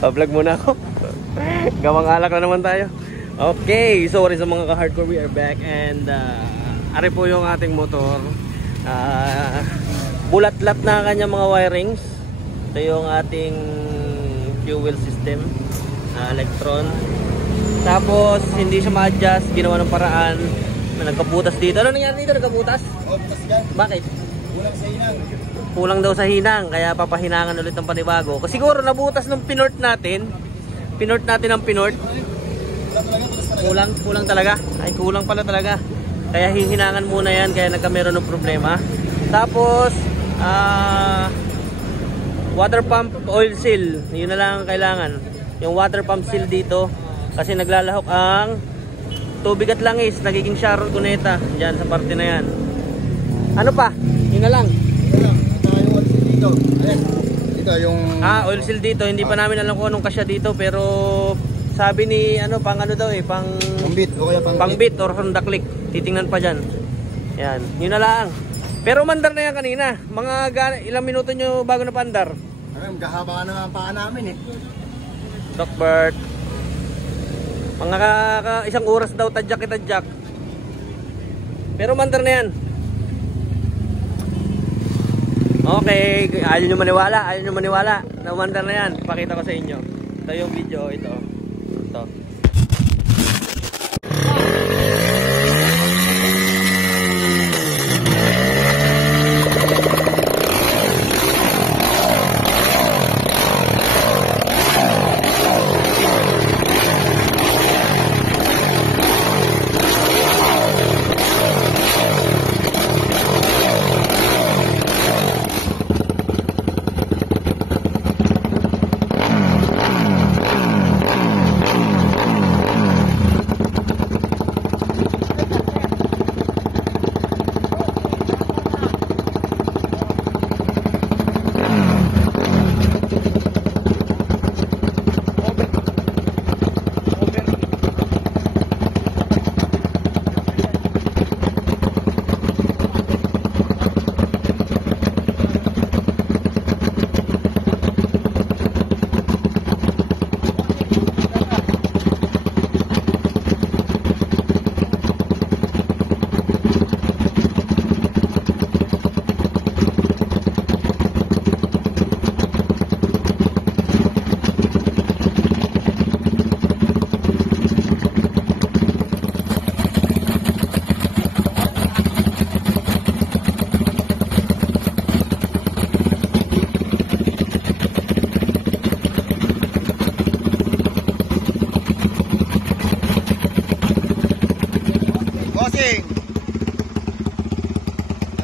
Pa-vlog muna ako. Gawang alak na naman tayo. Okay, sorry sa mga ka-hardcore, we are back. And ari po yung ating motor. Bulat-lat na kanya mga wirings. Ito yung ating fuel system, electron. Tapos hindi siya ma-adjust, ginawa ng paraan. Nagkabutas dito. Ano nangyari dito? Nagkabutas? Oh, butas yan. Bakit? Kulang sa hinang. Kulang daw sa hinang, kaya papahinangan ulit ng panibago. Kasi siguro nabutas ng pinort natin. Pinort natin ang pinort. Kulang talaga. Ay, kulang pala talaga. Kaya hihinangan muna yan, kaya nagkameron ng problema. Tapos water pump oil seal, yun na lang ang kailangan. Yung water pump seal dito, kasi naglalahok ang tubig at langis, nagiging Sharon Cuneta dyan sa parte na yan. Ano pa? Yun na lang. Dito. Ayan. Dito yung oil seal dito. Hindi pa namin alam kung anong kasya dito, pero sabi ni pang ano daw pang bit o kaya pang bit or Honda Click. Titingnan pa diyan. Yan, yun na lang. Pero mandar na yan kanina. Mga ilang minuto nyo bago na pandar? Gahaba na ang paa namin Doc Bert. Mga isang oras daw tadyak. Pero mandar na yan. Okay, ayaw nyo maniwala. Namandar na yan. Pakita ko sa inyo. Ito yung video, ito.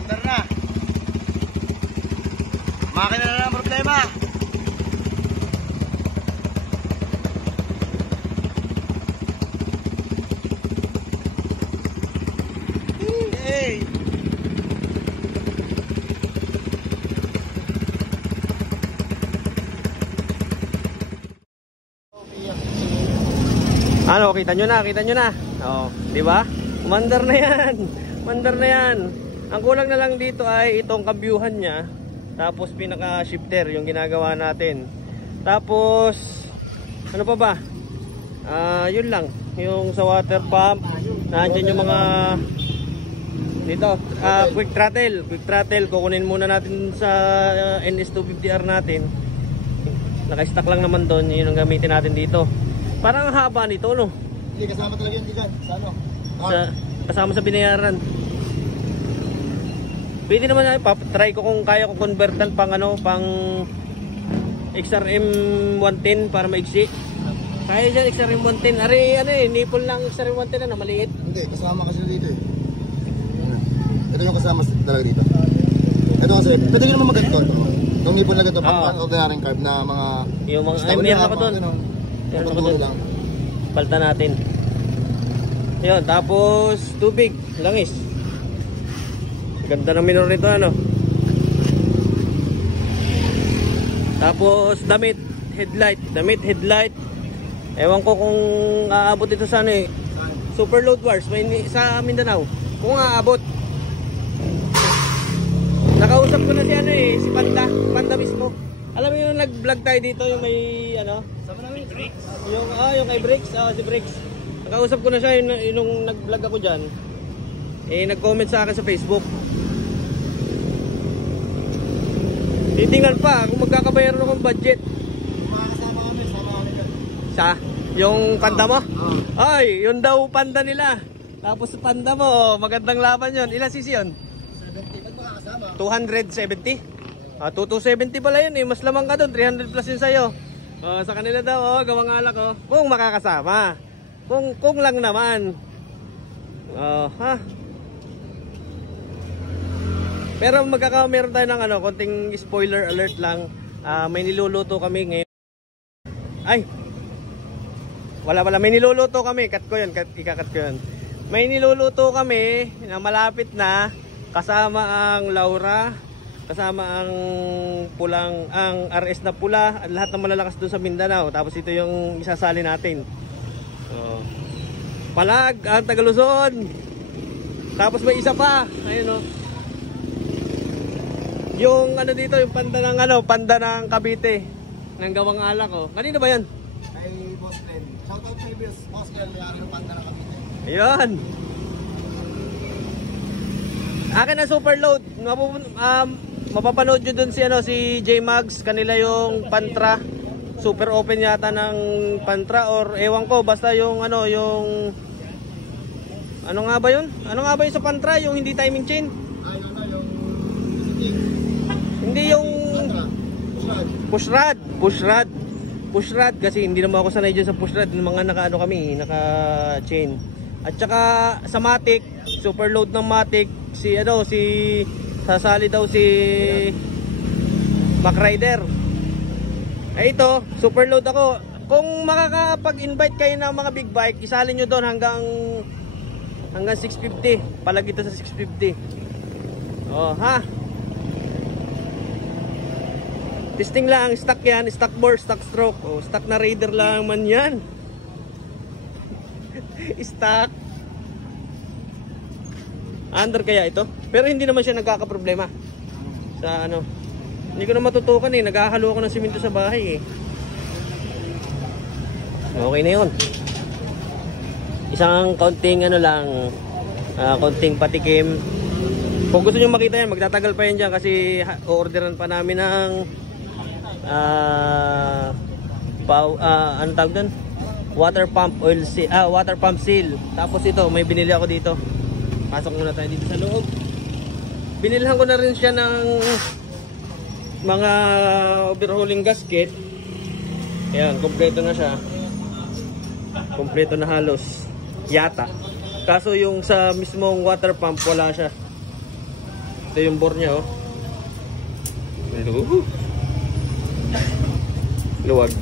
Andar na. Makina na lang ang problema. Hey. Ano, kita nyo na. Oh, di ba? Mandar na yan. Ang kulang na lang dito ay itong kabyuhan niya. Tapos pinaka shifter yung ginagawa natin. Tapos ano pa ba? Yun lang. Yung sa water pump, nandiyan yung mga dito, quick throttle. Kukunin muna natin sa NS250R natin. Naka-stack lang naman doon. Yun ang gamitin natin dito. Parang haba nito, no? Hindi, kasama talaga yan dyan. Sa ano? Kasama sa binayaran. Pwede naman na try ko kung kaya ko convertan pang XRM 110 para maiksi. Kaya dyan XRM 110. Ari nipple lang XRM 110 maliit. Hindi, kasama kasi dito Ito yung kasama talaga dito. Ito kasi, pwede naman maganda ito. Yung nipple na ganito, pang ordinary carb na mga yung mga meron ako doon. Meron ako doon. Palta natin. Yun, tapos tubig, langis. Ganda ng minor nito Tapos damit headlight. Ewan ko kung aabot ito sa Super Load Wars sa Mindanao. Kung aabot. Nakausap ko na si si Panda mismo. Alam mo yung nag-vlog tayo dito yung may ano? Sama namin Bricks. Yung kay Bricks, si Bricks. Nakausap ko na siya yung nag-vlog ako diyan. Nag-comment sa akin sa Facebook. Titingnan pa kung magkakabayaran ako ng budget. Makakasama kami, sama kami dyan. Sa yung panda mo? Oo. Ay, yun daw panda nila. Tapos panda mo, magandang laban yun. Ilan cc yun? 70, ba't makakasama? 270? 270 pala yun eh. Mas lamang ka doon, 300 plus yun sa'yo. Sa kanila daw, gawang alak kung makakasama. Kung lang naman. Ha? Pero meron tayo ng konting spoiler alert lang. May niluluto kami ngayon. Ay! Wala. May niluluto kami. Cut ko yun. Ikakat ko yun. May niluluto kami na malapit na. Kasama ang Laura. Kasama ang RS na pula. At lahat ng malalakas doon sa Mindanao. Tapos ito yung isasali natin. Palag ang Tagaluzon. Tapos may isa pa. Ayun o. Yung dito, yung panda ng Cavite. Ng gawang alak Kanino ba yan? Ay, Boss Glenn. Shoutout previous Boss Glenn, may-ari ng panda ng Cavite. Ayun. Akin na super load. Mapapanood nyo dun si J Mags. Kanila yung Pantra. Super open yata ng Pantra or ewan ko. Basta yung yung ano nga ba yun? Ano nga ba yun sa Pantra? Yung hindi timing chain? Ay, yung visiting. Hindi yung Push rod. Push rod kasi hindi naman ako sanay dyan sa push rod. Yung mga naka chain. At saka sa Matic, super load ng Matic, sasali daw si Mac Rider. Ito, super load ako. Kung makakapag-invite kayo ng mga big bike, isali nyo doon hanggang 650. Palag ito sa 650. Ha? Testing lang, stock yan, stock bore, stock stroke. Stock na Raider lang man yan. Stock. Under kaya ito? Pero hindi naman siya nagkakaproblema. Sa hindi ko na matutukan naghahalo ako ng simento sa bahay Okay na yun. Isang konting konting patikim. Kung gusto nyo makita yan, magtatagal pa yan dyan kasi orderan pa namin ng ano tawag doon? Water pump seal. Tapos ito, may binili ako dito. Pasok muna tayo dito sa loob. Binilhan ko na rin siya ng mga overhauling gasket. Ayan, kompleto na siya. Kompleto na halos. Yata. Kaso yung sa mismong water pump, wala siya. Ito yung bore niya Luwag.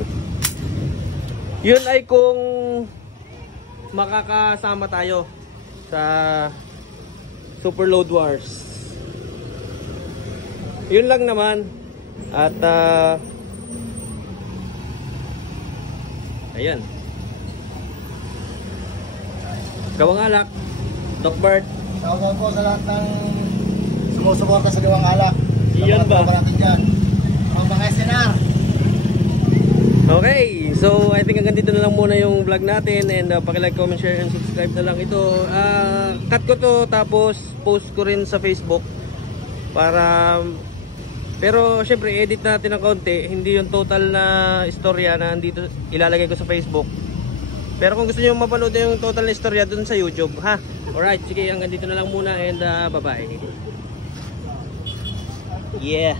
Yun ay kung makakasama tayo sa Super Load Wars. Yun lang naman. At ayan. Gawang alak, Doc Bart. Shoutout po sa lahat ng sumusuporta sa Gawang Alak. Iyan ba? Ang mga SNR. Okay, so I think hanggang dito na lang muna yung vlog natin. And paki-like, comment, share, and subscribe na lang ito. Cut ko to tapos post ko rin sa Facebook. Pero syempre edit natin ng konti. Hindi yung total na istorya na andito ilalagay ko sa Facebook. Pero kung gusto nyo mapanood yung total na istorya dun sa YouTube, ha? Alright, sige, hanggang dito na lang muna and bye bye. Yeah.